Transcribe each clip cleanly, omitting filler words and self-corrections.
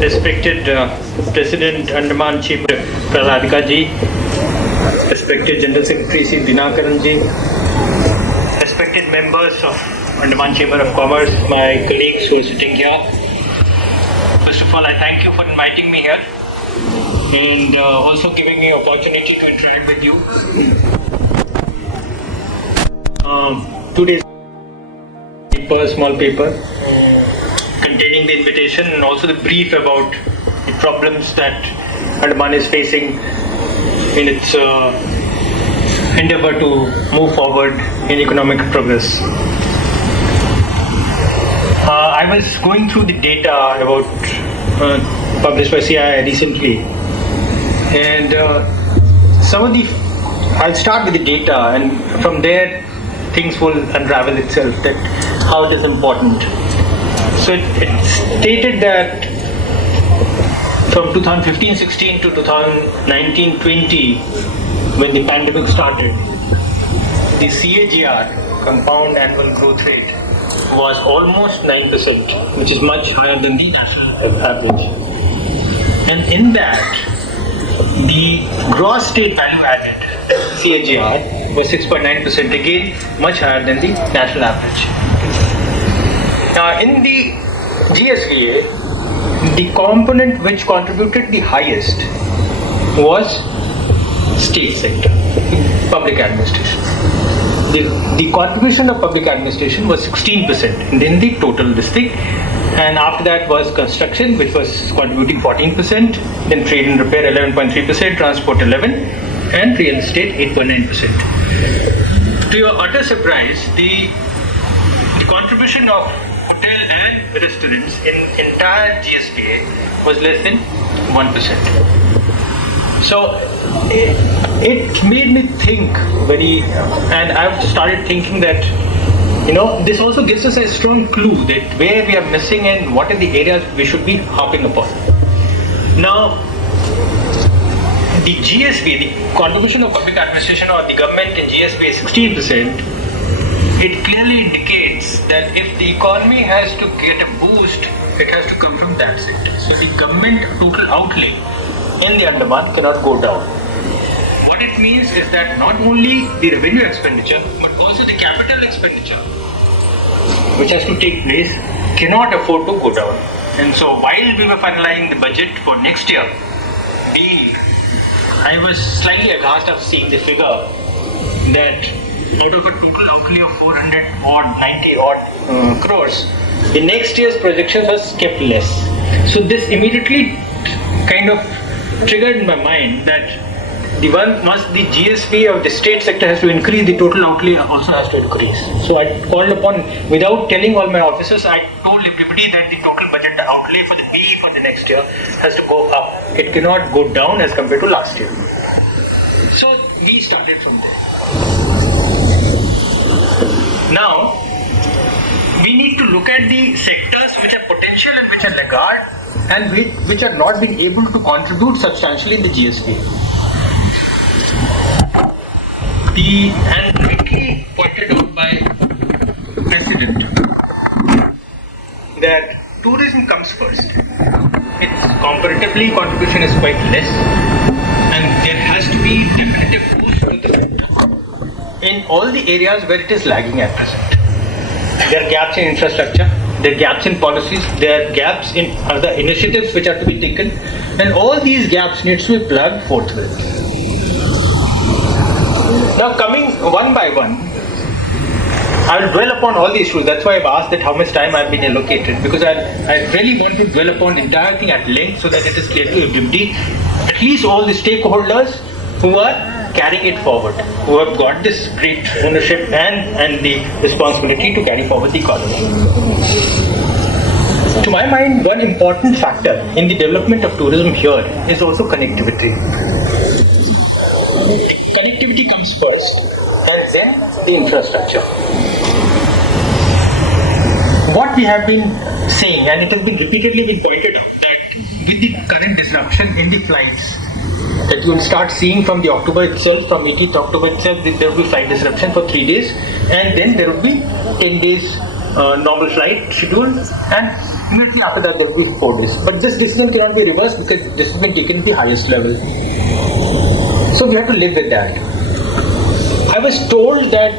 respected President Andaman Chamber Prasadika ji, respected General Secretary Sri Dinakaran ji, respected members of Andaman Chamber of Commerce, my colleagues who are sitting here. First of all, I thank you for inviting me here and also giving me opportunity to interact with you. Today's paper, small paper, containing the invitation and also the brief about the problems that Andaman is facing in its endeavor to move forward in economic progress. I was going through the data about published by CII recently, and I'll start with the data, and from there things will unravel itself that how it is important. So it stated that from 2015-16 to 2019-20, when the pandemic started, the CAGR, compound annual growth rate, was almost 9%, which is much higher than the national average. And in that, the gross state value added, CAGR, was 6.9%, again much higher than the national average. Now, in the GSVA, the component which contributed the highest was state sector, public administration. The contribution of public administration was 16% in the total district, and after that was construction, which was contributing 14%, then trade and repair 11.3%, transport 11, and real estate 8.9%. To your utter surprise, the contribution of hotel and restaurants in entire GSPA was less than 1%. So it made me think and I've started thinking that, this also gives us a strong clue that where we are missing and what are the areas we should be harping upon. Now, the GSP, the contribution of public administration or the government in GSP is 16%. It clearly indicates that if the economy has to get a boost, it has to come from that sector. So the government total outlay in the Andaman cannot go down. What it means is that not only the revenue expenditure, but also the capital expenditure, which has to take place, cannot afford to go down. And so while we were finalizing the budget for next year, I was slightly aghast of seeing the figure that out of a total outlay of 90 crores, the next year's projections was kept less. So this immediately kind of triggered in my mind that the GSP of the state sector has to increase, the total outlay also has to increase. So I called upon, without telling all my officers, I told everybody that the total budget outlay for the BE for the next year has to go up. It cannot go down as compared to last year. So we started from there. Now, we need to look at the sectors which are potential and which are laggard and which are not being able to contribute substantially in the GSP. And rightly pointed out by President that tourism comes first. Its comparatively contribution is quite less, and there has to be definitive boost to the sector in all the areas where it is lagging at present. There are gaps in infrastructure, there are gaps in policies, there are gaps in other initiatives which are to be taken, and all these gaps needs to be plugged forthwith. Now, coming one by one, I will dwell upon all the issues. That's why I've asked that how much time I've been allocated, because I really want to dwell upon the entire thing at length so that it is clear to everybody, at least all the stakeholders who are carrying it forward, who have got this great ownership and the responsibility to carry forward the economy. To my mind, one important factor in the development of tourism here is also connectivity. Connectivity comes first, and then the infrastructure. What we have been saying, and it has been repeatedly been pointed out, that with the current disruption in the flights, that you will start seeing from the October itself, from 18th October itself, there will be flight disruption for 3 days, and then there will be 10 days normal flight schedule, and Immediately after that, there will be 4 days. But this decision cannot be reversed because this has been taken at the highest level. So we have to live with that. I was told that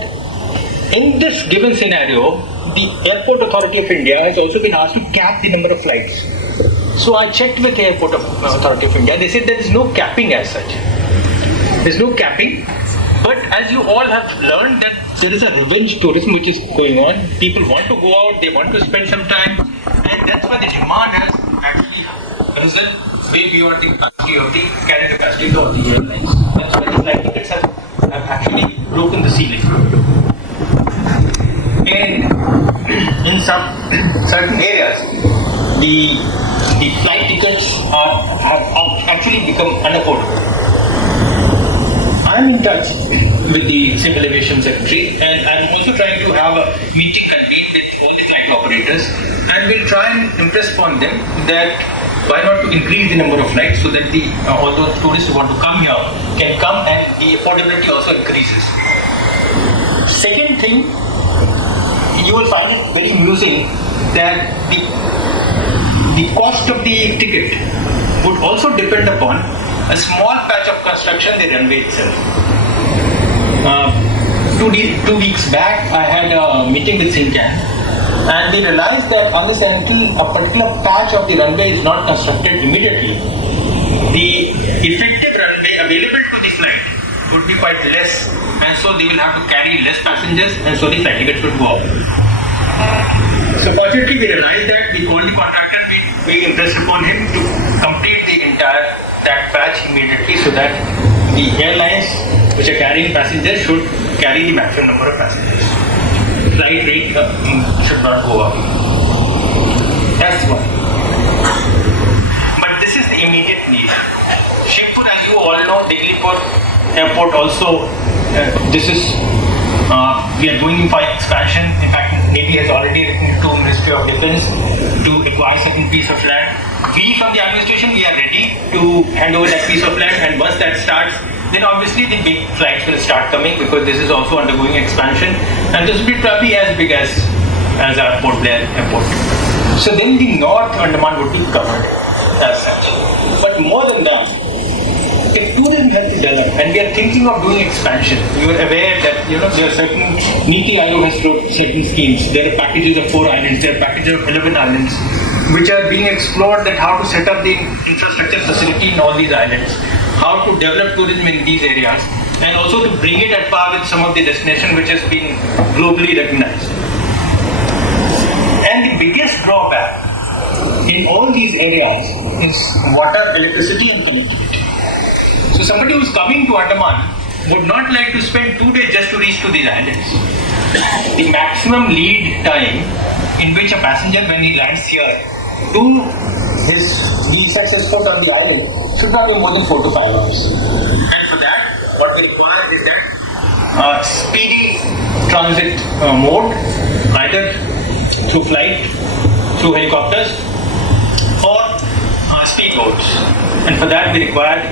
in this given scenario, the Airport Authority of India has also been asked to cap the number of flights. So I checked with the Airport Authority of India. They said there is no capping as such. There is no capping. But as you all have learned that there is a revenge tourism which is going on. People want to go out, they want to spend some time, and that's why the demand has actually risen way beyond the capacity of the carrying capacity of the airlines. That's why the flight tickets have actually broken the ceiling. And in some certain areas, the flight tickets have actually become unaffordable. I'm in touch with the Civil Aviation Secretary, and I'm also trying to have a meeting convened with all the flight operators, and we'll try and impress upon them that why not to increase the number of flights so that all those tourists who want to come here can come and the affordability also increases. Second thing, you will find it very amusing that the cost of the ticket would also depend upon a small patch of construction, the runway itself. 2 weeks back, I had a meeting with Sincan, and they realized that unless until a particular patch of the runway is not constructed immediately, the effective runway available to the flight would be quite less, and so they will have to carry less passengers, and so the flight tickets would go up. So fortunately, we realized that we told the contractor, we impressed upon him to complete the entire that patch immediately so that the airlines which are carrying passengers should carry the maximum number of passengers. Flight rate should not go up. That's one. But this is the immediate need. Shivpur, as you all know, Diglipur Airport also, we are going for expansion. In fact, Navy has already written to Ministry of Defence to acquire certain piece of land. We from the administration, we are ready to hand over that piece of land, and once that starts, then obviously the big flights will start coming because this is also undergoing expansion, and this will be probably as big as our Port Blair Airport. So then the North Andaman would be covered as such. But more than that, if tourism has to develop, and we are thinking of doing expansion, you are aware that there are certain Niti Aayog has wrote certain schemes. There are packages of 4 islands, there are packages of 11 islands, which are being explored, that how to set up the infrastructure facility in all these islands, how to develop tourism in these areas, and also to bring it at par with some of the destinations which has been globally recognized. And the biggest drawback in all these areas is water, electricity and connectivity. So somebody who is coming to Andaman would not like to spend 2 days just to reach to these islands. The maximum lead time in which a passenger, when he lands here, to be successful on the island should not be more than 4 to 5 hours. And for that, what we require is that speedy transit mode, either through flight, through helicopters, or speedboats. And for that, we require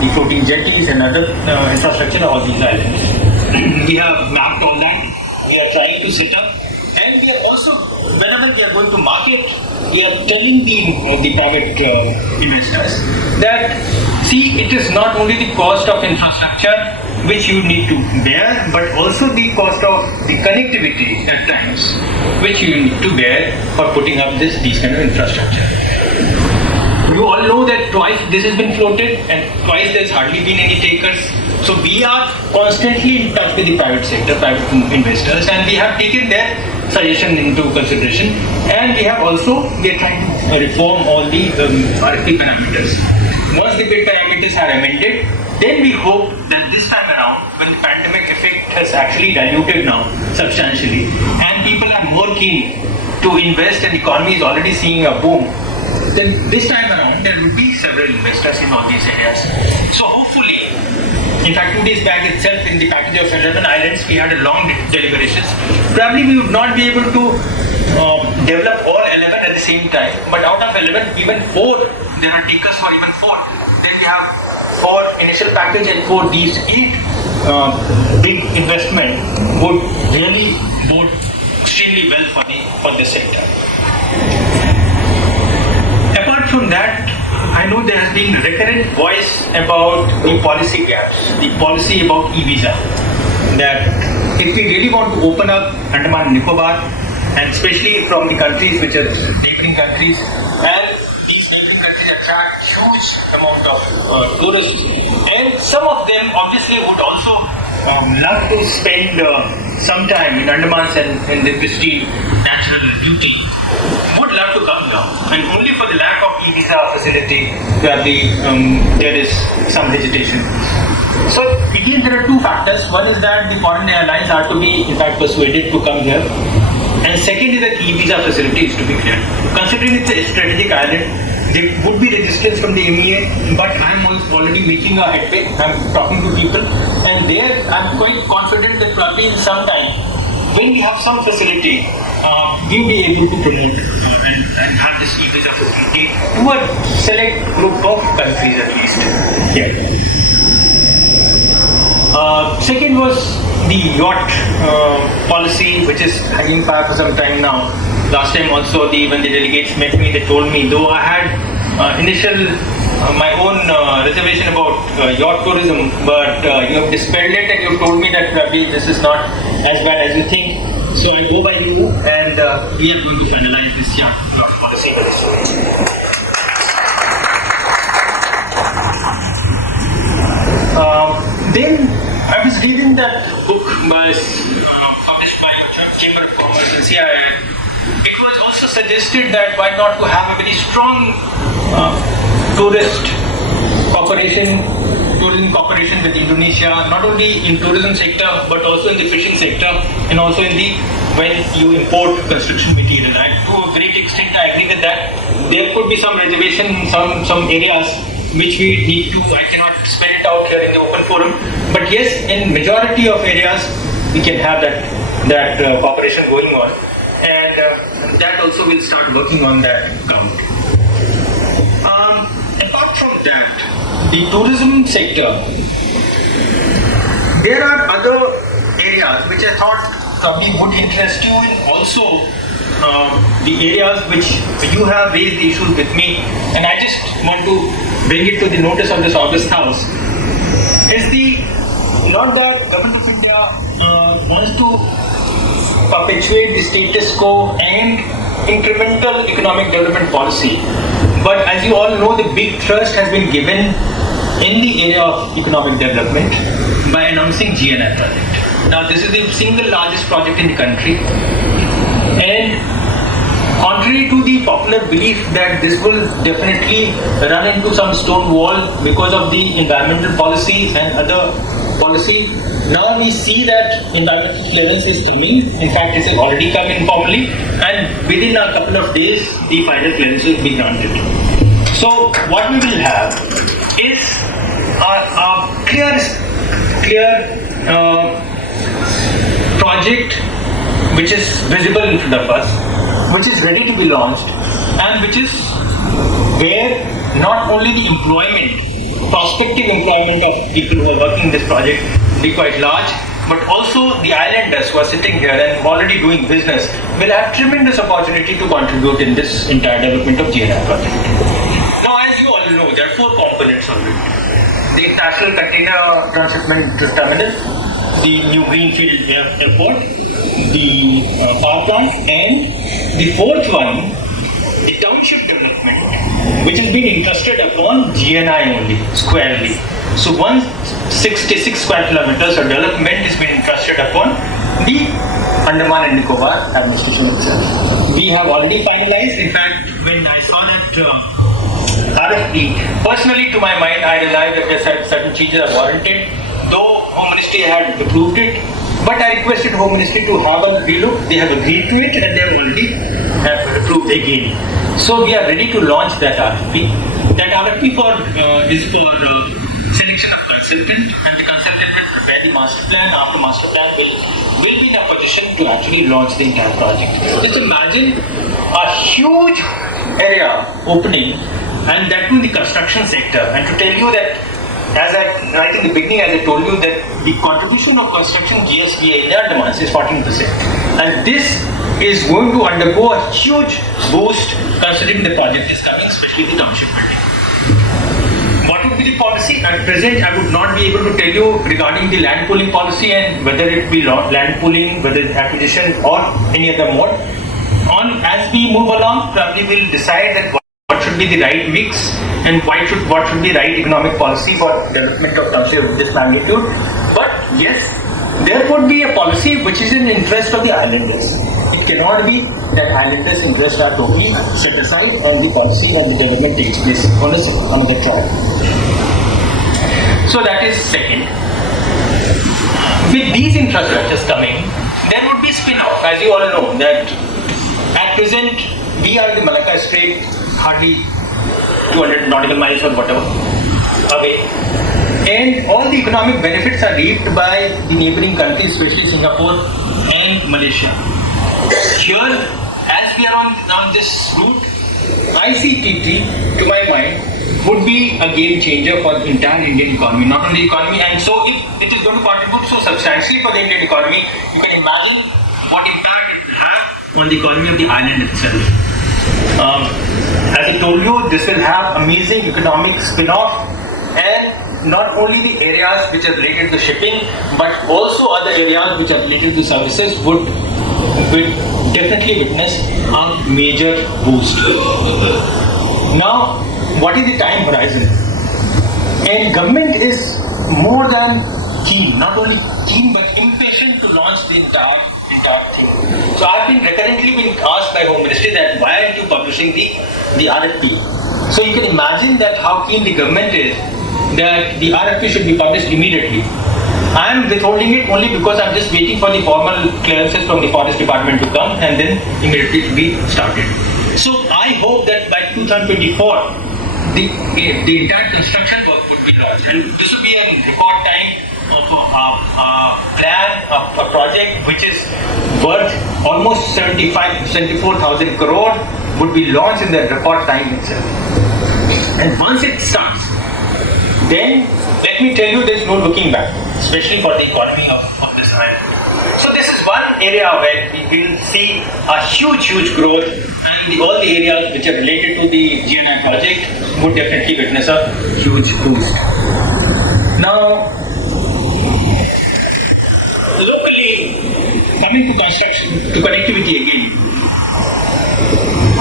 the floating jetties and other infrastructure of all these islands. We have mapped all that. We are trying to set up, and we are also, whenever we are going to market, we are telling the private investors that, see, it is not only the cost of infrastructure which you need to bear, but also the cost of the connectivity at times which you need to bear for putting up these kind of infrastructure. You all know that twice this has been floated and twice there's hardly been any takers. So we are constantly in touch with the private sector, private investors, and we have taken their suggestion into consideration, and we are trying to reform all the RFP parameters. Once the bid parameters are amended, then we hope that this time around, when the pandemic effect has actually diluted now substantially, and people are more keen to invest and the economy is already seeing a boom, then this time around there will be several investors in all these areas. So hopefully, in fact 2 days back itself in the package of 11 islands, we had a long deliberations. Probably we would not be able to develop all 11 at the same time, but out of 11, even 4, there are takers for even 4. Then we have 4 initial package and 4 these. Each big investment would really bode extremely well for the sector. apart from that, I know there has been recurrent voice about the policy gaps, the policy about e-visa. That if we really want to open up Andaman and Nicobar, and especially from the countries which are neighboring countries, and these neighboring countries attract huge amount of tourists, and some of them obviously would also love to spend some time in Andamans and the pristine natural beauty, would love to come down, and only for the lack of e-visa facility there is some hesitation. So again, there are two factors. One is that the foreign airlines are to be in fact persuaded to come here, and second is that e-visa facility is to be cleared. Considering it's a strategic island, there would be resistance from the MEA, but I'm already making a headway. I'm talking to people, and there I'm quite confident that probably in some time, when we have some facility, we'll be able to promote and have this e-visa facility to a select group of countries at least. Yeah. Second was the yacht policy, which is hanging fire for some time now. Last time also, when the delegates met me, they told me, though I had initial my own reservation about yacht tourism, but you have dispelled it and you told me that probably this is not as bad as you think. So I go by you, and we are going to finalize this yacht policy. Then I was reading that book published by Chamber of Commerce and CIA. It was also suggested that why not to have a very strong tourism cooperation with Indonesia, not only in tourism sector but also in the fishing sector, and also in the when you import construction material. And to a great extent, I agree with that. There could be some reservation in some areas which we need to. I cannot spell it out here in the open forum, but yes, in majority of areas we can have that cooperation going on, and that also will start working on that count. Apart from that, the tourism sector, there are other areas which I thought probably would interest you, and also the areas which you have raised the issues with me, and I just want to bring it to the notice of this August House, is the not that Government of India wants to perpetuate the status quo and incremental economic development policy, but as you all know, the big thrust has been given in the area of economic development by announcing GNI project. Now this is the single largest project in the country, and contrary to the popular belief that this will definitely run into some stone wall because of the environmental policy and other policy, now we see that environmental clearance is coming. In fact, it has already come informally, and within a couple of days, the final clearance will be granted. So what we will have is a clear project which is visible in front of us, which is ready to be launched, and which is where not only the prospective employment of people who are working in this project will be quite large, but also the islanders who are sitting here and already doing business will have tremendous opportunity to contribute in this entire development of GNI project. Now, as you all know, there are four components of it: the International Container Transshipment Terminal, the new Greenfield Airport, the power plant, and the fourth one, the township development, which has been entrusted upon GNI only, squarely. So 166 square kilometers of development has been entrusted upon the Andaman and Nicobar administration itself. We have already finalized. In fact, when I saw that RFP, personally to my mind, I realized that certain changes are warranted, though Home Ministry had approved it. But I requested Home Ministry to have a relook. They have agreed to it, and they have already approved again. So we are ready to launch that RFP. That RFP is for selection of consultant, and the consultant will prepare the master plan. After master plan, will be in a position to actually launch the entire project. Just imagine a huge area opening, and that too in the construction sector. And to tell you that I think in the beginning, as I told you, that the contribution of construction GST in their demands is 14%. And this is going to undergo a huge boost considering the project is coming, especially the township building. What would be the policy? At present, I would not be able to tell you regarding the land pooling policy and whether it be land pooling, whether it's acquisition or any other mode. As we move along, probably we'll decide that what should be the right mix and what should be right economic policy for development of township of this magnitude. But yes, there would be a policy which is in the interest of the islanders. It cannot be that islanders' interests are totally set aside and the policy and the development takes place on another track. So that is second. With these infrastructures coming, there would be spin-off. As you all know that at present we are in the Malacca Strait, hardly 200 nautical miles or whatever away. And all the economic benefits are reaped by the neighboring countries, especially Singapore and Malaysia. Here, as we are on this route, ICT3, to my mind, would be a game changer for the entire Indian economy, not only economy. And so, if it is going to contribute so substantially for the Indian economy, you can imagine what impact it will have on the economy of the island itself. As I told you, this will have amazing economic spin-off, and not only the areas which are related to shipping, but also other areas which are related to services would definitely witness a major boost. Now, what is the time horizon? And government is more than keen, not only keen but impatient to launch the entire thing. So I've been recurrently asked by Home Ministry that why aren't you publishing the RFP? So you can imagine that how keen the government is that the RFP should be published immediately. I am withholding it only because I'm just waiting for the formal clearances from the Forest Department to come and then immediately be started. So I hope that by 2024 the entire construction work would be launched, and this would be a record time of a project which is worth almost 74,000 crore would be launched in the record time itself. And once it starts, then let me tell you, there is no looking back, especially for the economy of this island. So this is one area where we will see a huge growth, and all the areas which are related to the GNI project would definitely witness a huge boost. Now, locally, coming to construction, to connectivity again.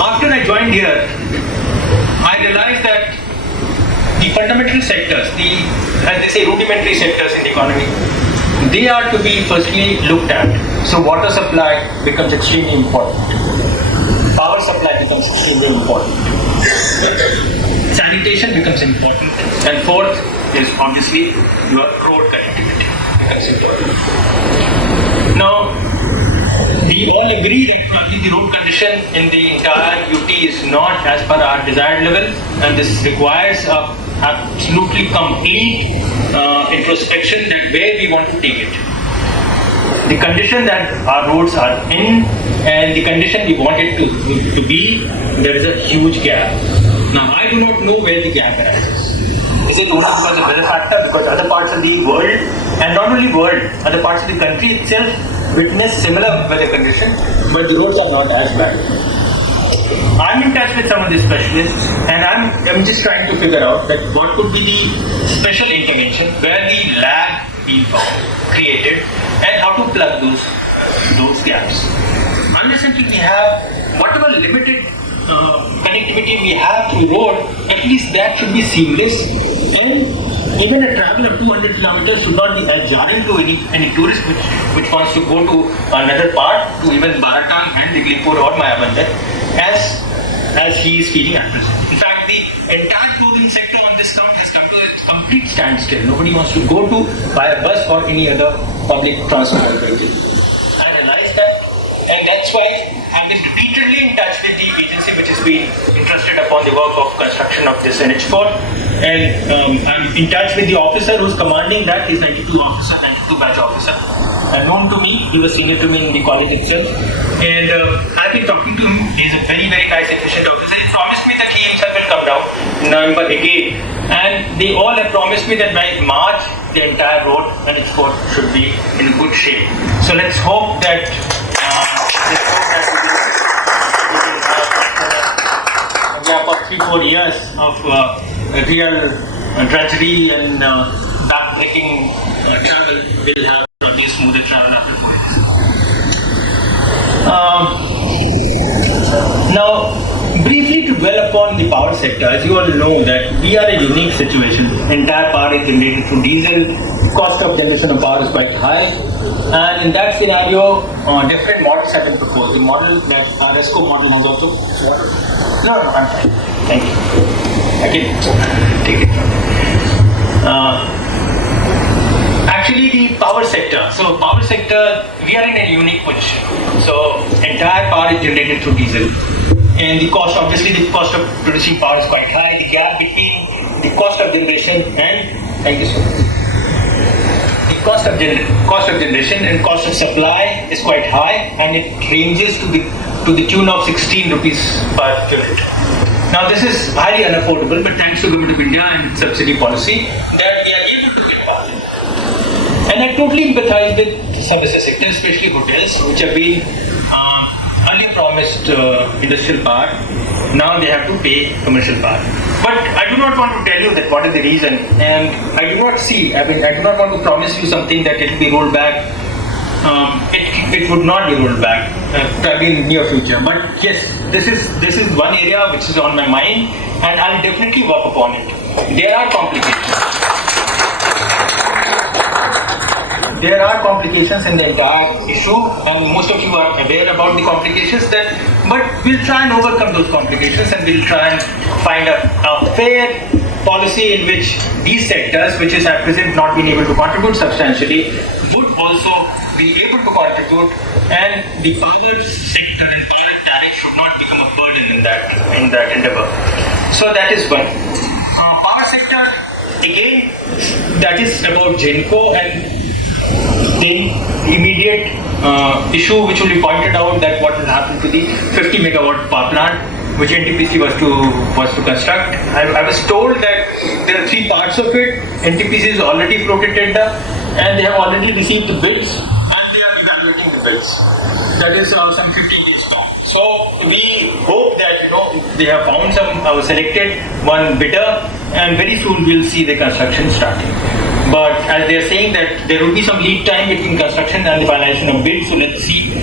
After I joined here, I realized that the fundamental sectors, as they say, rudimentary sectors in the economy, they are to be firstly looked at. So water supply becomes extremely important. Power supply becomes extremely important. Sanitation becomes important. And fourth is obviously your road connectivity becomes important. Now, we all agree that probably the road condition in the entire UT is not as per our desired level, and this requires a absolutely complete introspection that where we want to take it. The condition that our roads are in and the condition we want it to be, there is a huge gap. Now, I do not know where the gap arises. Is it only because of weather factor? Because other parts of the world, and not only world, other parts of the country itself witness similar weather conditions, but the roads are not as bad. I'm in touch with some of the specialists, and I'm just trying to figure out that what could be the special intervention where the lag being created and how to plug those gaps. Unless until we have whatever limited connectivity we have through road, at least that should be seamless, and even a travel of 200 kilometers should not be as jarring to any tourist which wants to go to another part, to even Baratang and Diglipur or Mayabandar, as he is feeling at present. In fact, the entire tourism sector on this count has come to a complete standstill. Nobody wants to go to by a bus or any other public transport vehicle. I realized that, and that's why I've been repeatedly in touch with the agency which has been interested upon the work of construction of this NH4, and I'm in touch with the officer who's commanding that. He's 92 batch officer, and known to me. He was senior to me in the college itself, and I've been talking to him. He's a very nice, efficient officer. He promised me that he himself will has come down in November again, and they all have promised me that by March the entire road and export should be in good shape. So let's hope that we will have about 3-4 years of real drudgery and backbreaking travel. We'll have probably smoother travel after 4 years. Now, briefly to dwell upon the power sector, as you all know that we are a unique situation. Entire power is generated through diesel, cost of generation of power is quite high, and in that scenario, different models have been proposed. The model that RESCO model was also... No, I'm fine. Thank you. I can take it from there. Actually, the power sector. So, power sector, we are in a unique position. So, entire power is generated through diesel. And the cost, obviously, the cost of producing power is quite high. The gap between the cost of generation and, thank you so much. The cost of generation and cost of supply is quite high, and it ranges to the tune of 16 rupees per unit. Now, this is highly unaffordable, but thanks to the Government of India and subsidy policy, that we are able to get power. And I totally empathize with the services sector, especially hotels, which have been earlier promised industrial power. Now they have to pay commercial power. But I do not want to tell you that what is the reason, and I do not want to promise you something that it will be rolled back. It would not be rolled back, probably in the near future. But yes, this is one area which is on my mind, and I'll definitely work upon it. There are complications. There are complications in the entire issue, and most of you are aware about the complications. But we'll try and overcome those complications, and we'll try and find a fair policy in which these sectors, which is at present not been able to contribute substantially, would also be able to contribute, and the power sector and power tariff should not become a burden in that endeavor. So that is one. Power sector, again, that is about GENCO, and then immediate issue which will be pointed out, that what will happen to the 50 megawatt power plant which NTPC was to construct. I was told that there are 3 parts of it. NTPC is already floated tender, and they have already received the bids, and they are evaluating the bids. That is some 15 days back. So we hope that they have found selected one bidder, and very soon we'll see the construction starting. But as they are saying that there will be some lead time between construction and the finalization of bid, so let's see.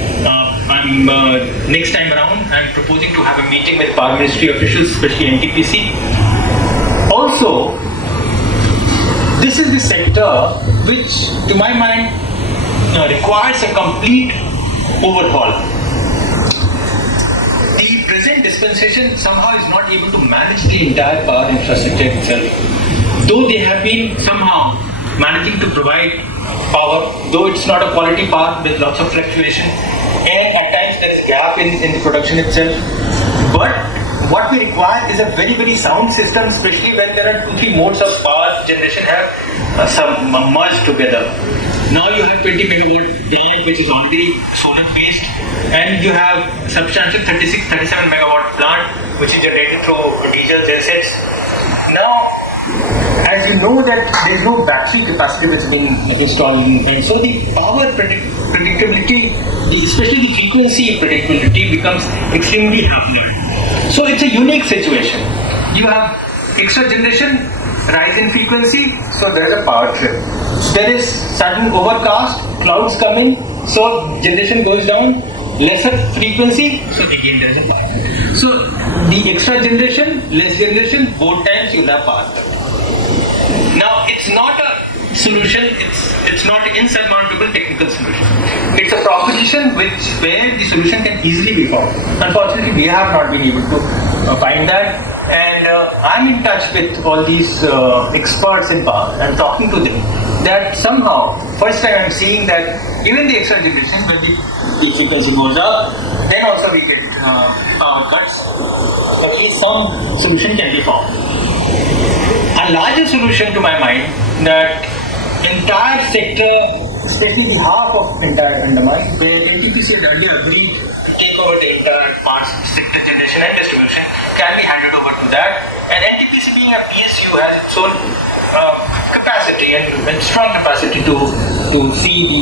Next time around, I'm proposing to have a meeting with Power Ministry officials, especially NTPC. Also, this is the sector which, to my mind, requires a complete overhaul. The present dispensation somehow is not able to manage the entire power infrastructure itself. Though they have been somehow managing to provide power, though it's not a quality power with lots of fluctuation, and at times there is a gap in the production itself. But what we require is a very, very sound system, especially when there are 2-3 modes of power generation have merged together. Now you have 20 megawatt plant which is already solar based, and you have substantial 36-37 megawatt plant which is generated through diesel gensets. Now, as you know that there is no battery capacity which has been installed, and so the power predictability, especially the frequency predictability, becomes extremely hard. So it's a unique situation. You have extra generation, rise in frequency, so there is a power trip. There is sudden overcast, clouds coming, so generation goes down, lesser frequency, so again there is a power trip. So the extra generation, less generation, both times you will have power trip. Now, it's not a solution, it's not an insurmountable technical solution. It's a proposition where the solution can easily be found. Unfortunately, we have not been able to find that, and I'm in touch with all these experts in power. I'm talking to them that somehow, first time I'm seeing that even the extra generation, when the frequency goes up, then also we get power cuts. At least some solution can be found. A larger solution to my mind, that entire sector especially the half of entire Andaman, where NTPC had earlier agreed to take over the entire parts, sector generation and distribution, can be handed over to that. And NTPC being a PSU has its own capacity and strong capacity to see the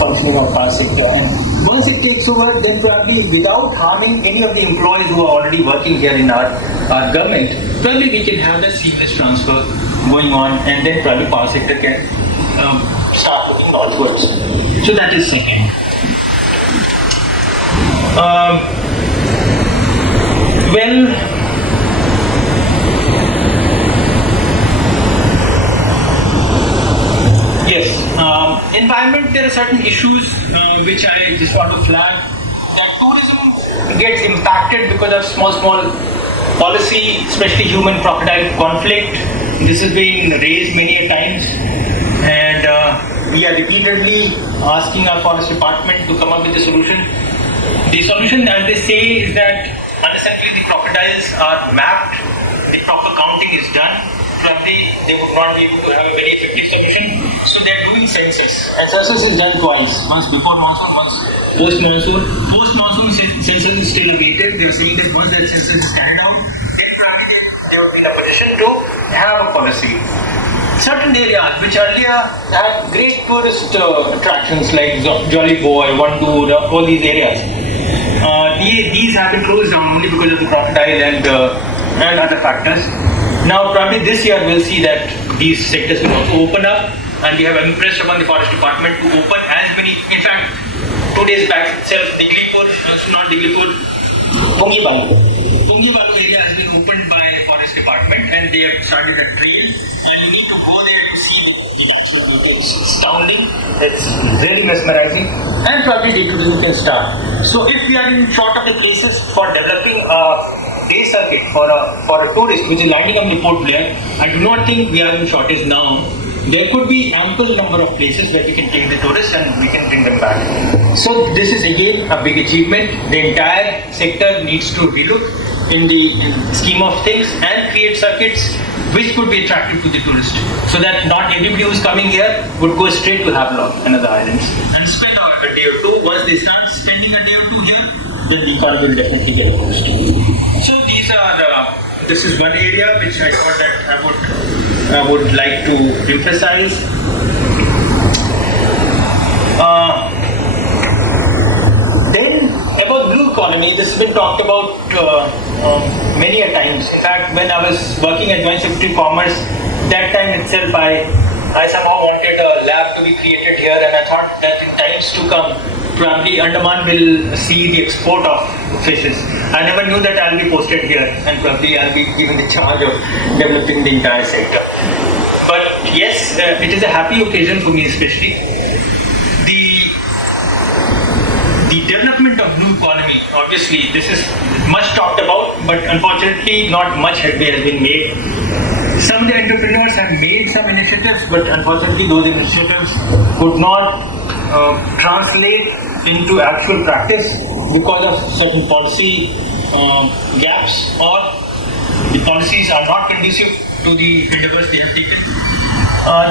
functioning of power sector. And once it takes over, then probably without harming any of the employees who are already working here in our government, probably we can have that seamless transfer going on, and then probably power sector can start looking northwards. So that is second. Environment, there are certain issues which I just want to flag. That tourism gets impacted because of small policy, especially human-crocodile conflict. This has been raised many a times, and we are repeatedly asking our forest department to come up with a solution. The solution, as they say, is that understandably the crocodiles are mapped, the proper counting is done. Probably they would not be able to have a very effective solution, so they are doing census. And census is done twice, once before monsoon, once post-monsoon. Post-monsoon census is still awaited. They are saying that once that census is carried out, then probably they would be in a position to have a policy. Certain areas which earlier had great tourist attractions like Jolly Boy, Wandur, all these areas, these have been closed down only because of the crocodile and other factors. Now probably this year we'll see that these sectors will also open up, and we have impressed upon the forest department to open as many. In fact, 2 days back itself, Pungibalu area has been opened by the forest department, and they have started a trail, and you need to go there to see the natural beauty. It's astounding, it's really mesmerizing, and probably day to day can start. So if we are in short of the places for developing a day circuit for a tourist which is landing on the Port Blair, I do not think we are in shortage now. There could be ample number of places where we can take the tourists and we can bring them back. So this is again a big achievement. The entire sector needs to relook in the scheme of things and create circuits which could be attractive to the tourist, so that not everybody who is coming here would go straight to Havelock and other islands and spend a day or two. Once they start spending a day or two here, then the economy will definitely get boost. So these are this is one area which I thought that I would like to emphasize. Then about blue economy, this has been talked about many a times. In fact, when I was working at Joint Secretary Commerce, that time itself I somehow wanted a lab to be created here, and I thought that in times to come, probably Andaman will see the export of fishes. I never knew that I'll be posted here, and probably I'll be given the charge of developing the entire sector. But yes, it is a happy occasion for me especially. The development of blue economy, obviously this is much talked about, but unfortunately not much headway has been made. Some of the entrepreneurs have made some initiatives, but unfortunately those initiatives could not translate into actual practice because of certain policy gaps, or the policies are not conducive to the endeavors they have taken.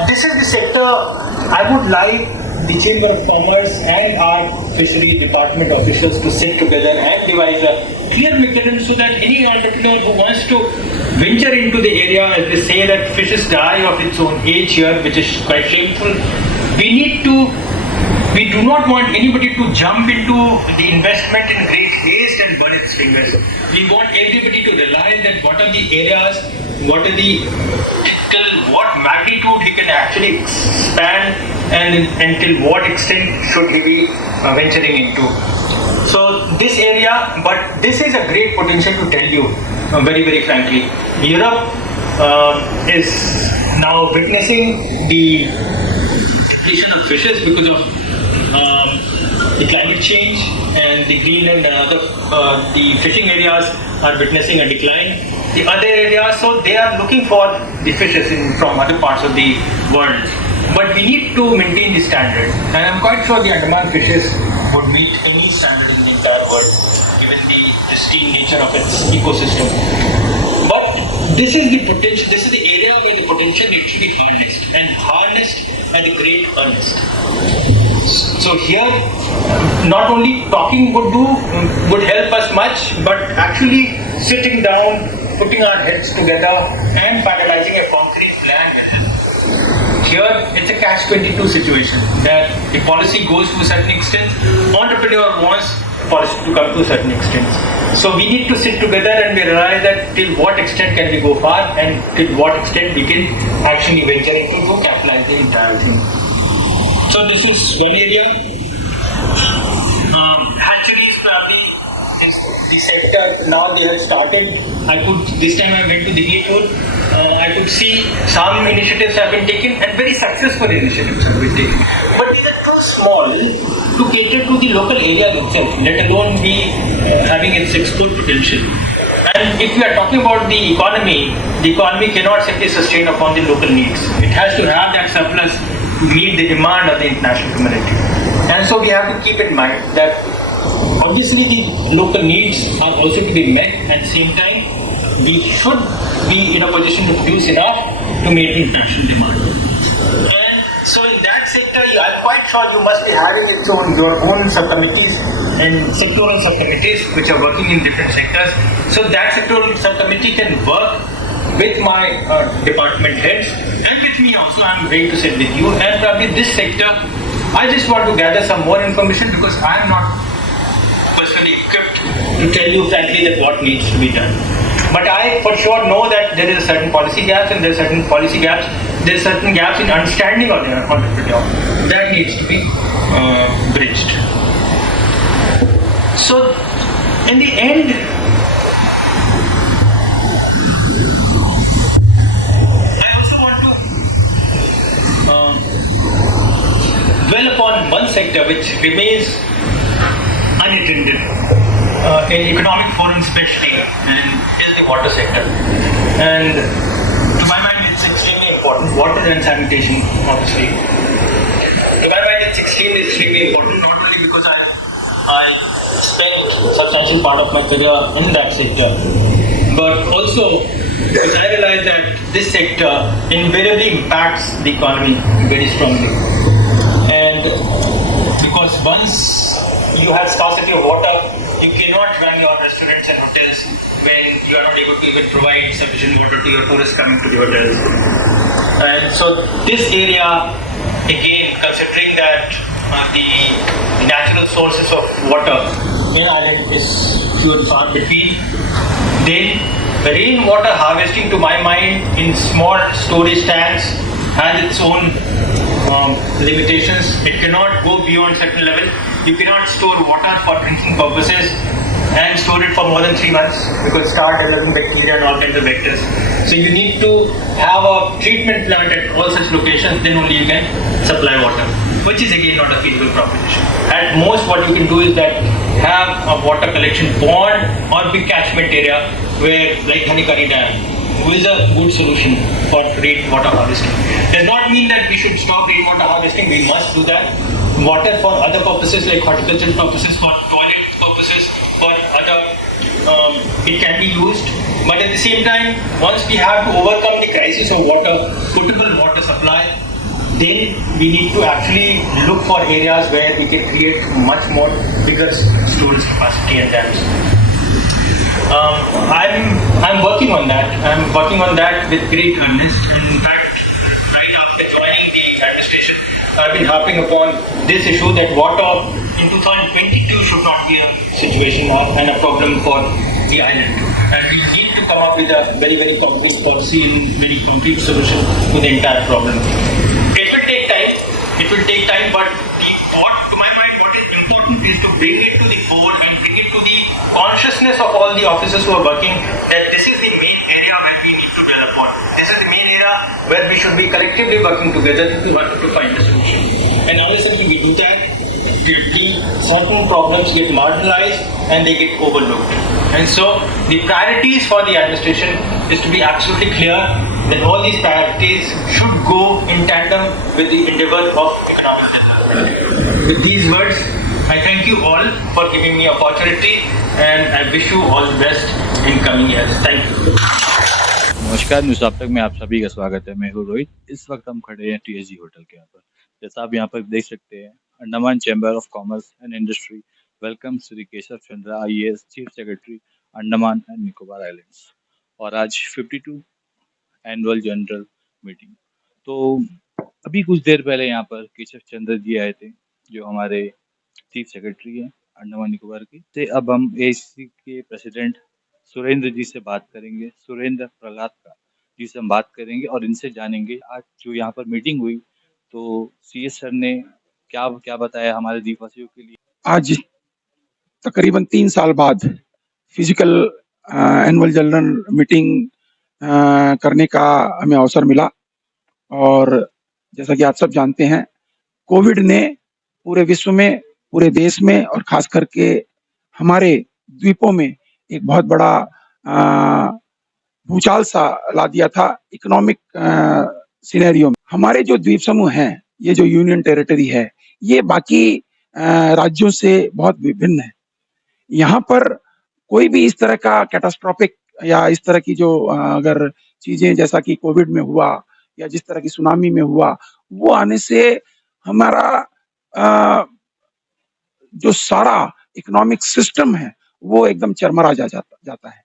This is the sector I would like the Chamber of Commerce and our fishery department officials to sit together and devise a clear mechanism so that any entrepreneur who wants to venture into the area, as they say that fishes die of its own age here, which is quite shameful, we do not want anybody to jump into the investment in great haste and burn its fingers. We want everybody to realize that what are the areas, till what magnitude he can actually expand, and till what extent should he be venturing into. So this area, but this is a great potential to tell you, very, very frankly. Europe is now witnessing the depletion of fishes because of the climate change, and the Greenland and other the fishing areas are witnessing a decline. The other areas, so they are looking for the fishes from other parts of the world. But we need to maintain the standard, and I'm quite sure the Andaman fishes would meet any standard in the entire world, given the pristine nature of its ecosystem. But this is the potential. This is the area where the potential needs to be harnessed at a great earnest. So here, not only talking would help us much, but actually sitting down, putting our heads together, and finalizing a concrete plan. Here, it's a catch-22 situation that the policy goes to a certain extent, entrepreneur wants policy to come to a certain extent. So we need to sit together and we realize that till what extent can we go far and till what extent we can actually venture into to capitalize the entire thing. So this is one area. Hatcheries probably is the sector now they have started. This time I went to the tour. I could see some initiatives have been taken and very successful initiatives have been taken. But these are too small to cater to the local area itself, let alone be having its export potential. And if we are talking about the economy cannot simply sustain upon the local needs. It has to have that surplus to meet the demand of the international community. And so we have to keep in mind that obviously the local needs are also to be met, at the same time we should be in a position to produce enough to meet the international demand. And so in that sector, I'm quite sure you must be having your own subcommittees and sectoral subcommittees which are working in different sectors. So that sectoral subcommittee can work with my department heads and with me also. I'm going to sit with you, and probably this sector I just want to gather some more information because I am not personally equipped to tell you frankly that what needs to be done. But I for sure know that there is a certain policy gaps and there are certain policy gaps. There are certain gaps in understanding of the entrepreneur that needs to be bridged. So in the end, I also want to dwell upon one sector which remains unattended in economic forum especially, and is the water sector. And to my mind it's extremely important. Water and sanitation, obviously. To my mind it's extremely important, not only because I spent substantial part of my career in that sector, but also because I realize that this sector invariably impacts the economy very strongly. And because once you have scarcity of water, you cannot run your restaurants and hotels when you are not able to even provide sufficient water to your tourists coming to the hotels. And so this area, again, considering that the natural sources of water in Ireland is few and far between, then rainwater harvesting, to my mind, in small storage tanks has its own limitations. It cannot go beyond certain level. You cannot store water for drinking purposes and store it for more than 3 months because start developing bacteria and all kinds of vectors. So you need to have a treatment plant at all such locations, then only you can supply water, which is again not a feasible proposition. At most what you can do is that have a water collection pond or big catchment area where, like Hanikari Dam, is a good solution for rainwater harvesting. Does not mean that we should stop rainwater harvesting. We must do that. Water for other purposes like horticultural purposes, for toilet purposes, for other, it can be used. But at the same time, once we have to overcome the crisis of water, potable water supply, then we need to actually look for areas where we can create much more bigger storage capacity and dams. I'm working on that. I'm working on that with great earnest. In fact, right after joining the administration, I've been harping upon this issue that water in 2022 should not be a situation and a problem for the island. And we need to come up with a very, very concrete policy and very concrete solution to the entire problem. It will take time. It will take time, but to my mind, what is important is to bring it to the fore and bring it to the consciousness of all the officers who are working that this is the main area where we need to dwell upon. This is the main area where we should be collectively working together to find a solution. And unless until we do that, certain problems get marginalized and they get overlooked. And so the priorities for the administration is to be absolutely clear that all these priorities should go in tandem with the endeavor of economic development. With these words, I thank you all for giving me opportunity and I wish you all the best in coming years. Thank you. नमस्कार, news आप तक में आप सभी का स्वागत है। मैं हूँ रोहित। इस वक्त हम खड़े हैं टीएसजी होटल के यहाँ पर। जैसा आप यहाँ पर देख सकते हैं, Andaman chamber of commerce and industry welcome Shri Keshav Chandra IAS chief secretary Andaman and Nicobar islands. और आज 52 एनुअल जनरल मीटिंग। तो अभी कुछ देर पहले यहाँ पर केशव चंद्र जी आए थे, जो हमारे चीफ सेक्रेटरी है अंडमान निकोबार की। से अब हम एसी के प्रेसिडेंट सुरेंद्र जी से बात करेंगे, सुरेंद्र प्रहलाद का जी से हम बात करेंगे और इनसे जानेंगे आज जो यहाँ पर मीटिंग हुई तो सीएस सर ने क्या क्या बताया हमारे द्वीपवासियों के लिए। आज तकरीबन 3 साल बाद फिजिकल एनुअल जनरल मीटिंग करने का हमें अवसर मिला। और जैसा कि आप सब जानते हैं, कोविड ने पूरे विश्व में, पूरे देश में और खास करके हमारे द्वीपों में एक बहुत बड़ा भूचाल सा ला दिया था इकोनॉमिक सिनेरियो में। हमारे जो द्वीप समूह हैं, ये जो यूनियन टेरिटरी है, ये बाकी राज्यों से बहुत विभिन्न है। यहाँ पर कोई भी इस तरह का कैटास्ट्रोफिक या इस तरह की जो अगर चीजें जैसा कि कोविड में हुआ या जिस तरह की सुनामी में हुआ, वो आने से हमारा जो सारा इकोनॉमिक सिस्टम है वो एकदम चरमरा जाता है।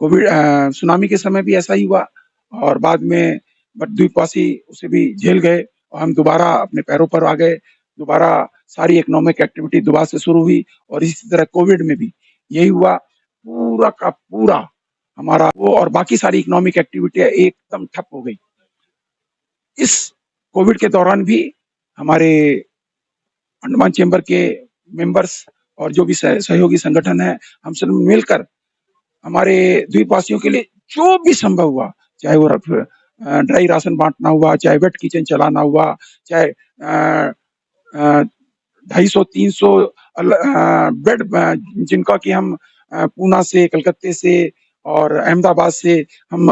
कोविड सुनामी के समय भी ऐसा ही हुआ और बाद में द्वीपवासी उसे भी झेल गए और हम दोबारा अपने पैरों पर आ गए। दोबारा सारी इकोनॉमिक एक्टिविटी दोबारा से शुरू हुई और इसी तरह कोविड में भी यही हुआ। पूरा का पूरा हमारा वो और बाकी सारी इकोनॉमिक एक्टिविटी एकदम ठप हो गई। इस कोविड के दौरान भी हमारे अंडमान चेंबर के मेंबर्स और जो भी सहयोगी संगठन है, हम सब मिलकर हमारे द्वीपवासियों के लिए जो भी संभव हुआ, चाहे वो ड्राई राशन बांटना हुआ, चाहे वेट किचन चलाना हुआ, चाहे 250-300 बेड जिनका कि हम पूना से, कलकत्ते से और अहमदाबाद से हम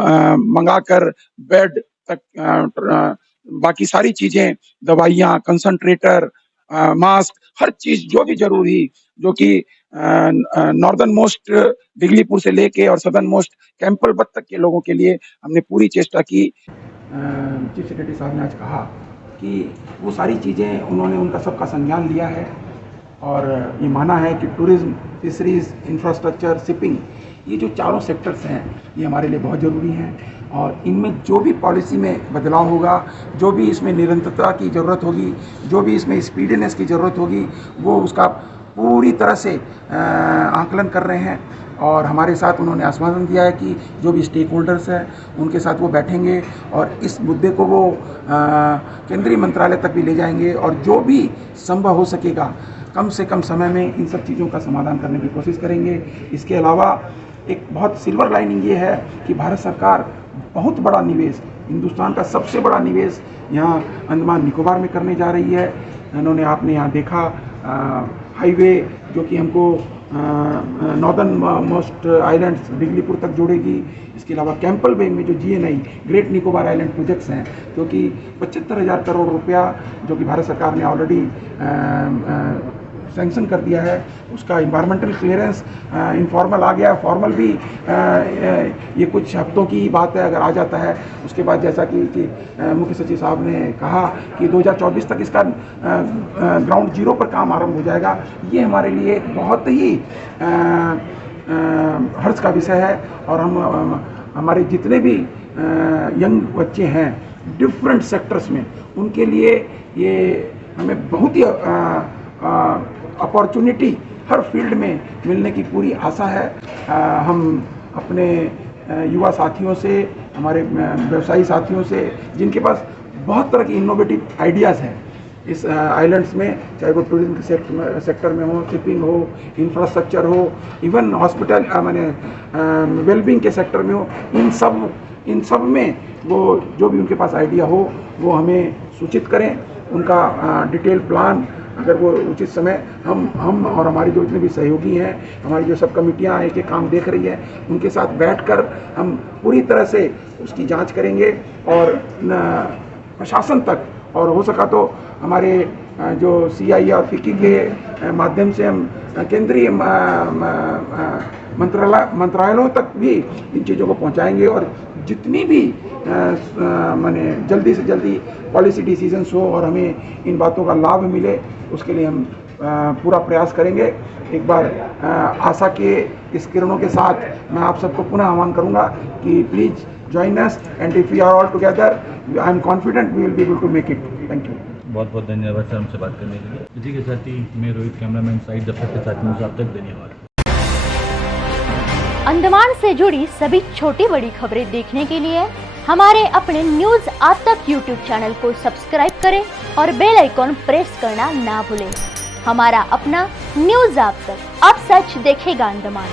मंगाकर बेड तक बाकी सारी चीजें, दवाइयाँ, कंसंट्रेटर, मास्क, हर चीज जो भी जरूरी, जो कि नॉर्दर्न मोस्ट दिगलीपुर से लेके और सदर्न मोस्ट कैंपल बद तक के लोगों के लिए हमने पूरी चेष्टा की। चीफ सेक्रेटरी साहब ने आज कहा कि वो सारी चीज़ें उन्होंने उनका सबका संज्ञान लिया है और ये माना है कि टूरिज्म, फिशरीज, इंफ्रास्ट्रक्चर, शिपिंग, ये जो चारों सेक्टर्स हैं ये हमारे लिए बहुत ज़रूरी हैं और इनमें जो भी पॉलिसी में बदलाव होगा, जो भी इसमें निरंतरता की ज़रूरत होगी, जो भी इसमें स्पीडीनेस की ज़रूरत होगी, वो उसका पूरी तरह से आकलन कर रहे हैं। और हमारे साथ उन्होंने आश्वासन दिया है कि जो भी स्टेक होल्डर्स हैं उनके साथ वो बैठेंगे और इस मुद्दे को वो केंद्रीय मंत्रालय तक भी ले जाएंगे और जो भी संभव हो सकेगा कम से कम समय में इन सब चीज़ों का समाधान करने की कोशिश करेंगे। इसके अलावा एक बहुत सिल्वर लाइनिंग ये है कि भारत सरकार बहुत बड़ा निवेश, हिंदुस्तान का सबसे बड़ा निवेश यहाँ अंडमान निकोबार में करने जा रही है। उन्होंने आपने यहाँ देखा हाईवे जो कि हमको नॉर्दर्न मोस्ट आइलैंड्स दिगलीपुर तक जोड़ेगी। इसके अलावा कैंपल बे में जो GNI great Nicobar island projects हैं जो कि 75,000 करोड़ रुपया जो कि भारत सरकार ने ऑलरेडी सैंक्शन कर दिया है, उसका इन्वायरमेंटल क्लियरेंस इनफॉर्मल आ गया, फॉर्मल भी ये कुछ हफ्तों की बात है। अगर आ जाता है उसके बाद जैसा कि मुख्य सचिव साहब ने कहा कि 2024 तक इसका ग्राउंड जीरो पर काम आरंभ हो जाएगा। ये हमारे लिए बहुत ही हर्ष का विषय है और हम हमारे जितने भी यंग बच्चे हैं डिफरेंट सेक्टर्स में, उनके लिए ये हमें बहुत ही अपॉर्चुनिटी हर फील्ड में मिलने की पूरी आशा है। हम अपने युवा साथियों से, हमारे व्यवसायी साथियों से जिनके पास बहुत तरह की इनोवेटिव आइडियाज़ हैं इस आइलैंड्स में, चाहे वो टूरिज्म के सेक्टर में हो, शिपिंग हो, इंफ्रास्ट्रक्चर हो, इवन हॉस्पिटल माने वेलबींग के सेक्टर में हो, इन सब में वो जो भी उनके पास आइडिया हो वो हमें सूचित करें। उनका डिटेल प्लान अगर वो उचित समय हम और हमारी जो जितने भी सहयोगी हैं, हमारी जो सब कमिटियाँ एक एक काम देख रही हैं, उनके साथ बैठकर हम पूरी तरह से उसकी जांच करेंगे और प्रशासन तक और हो सका तो हमारे जो CI और FICCI के माध्यम से हम केंद्रीय मंत्रालयों तक भी इन चीज़ों को पहुंचाएंगे और जितनी भी माने जल्दी से जल्दी पॉलिसी डिसीजंस हो और हमें इन बातों का लाभ मिले, उसके लिए हम पूरा प्रयास करेंगे। एक बार आशा के इस किरणों के साथ मैं आप सबको पुनः आह्वान करूंगा कि please join us and if we are all together I am confident we will be able to make it. Thank you. बहुत बहुत धन्यवाद सर हमसे बात करने के लिए। इसी के साथ ही मैं रोहित कैमरामैन साइड दफ्तर के साथ मुझे आप तक धन्यवाद। अंडमान से जुड़ी सभी छोटी बड़ी खबरें देखने के लिए हमारे अपने न्यूज आज तक यूट्यूब चैनल को सब्सक्राइब करें और बेल आइकॉन प्रेस करना ना भूलें। हमारा अपना न्यूज आज तक, अब सच देखेगा अंडमान।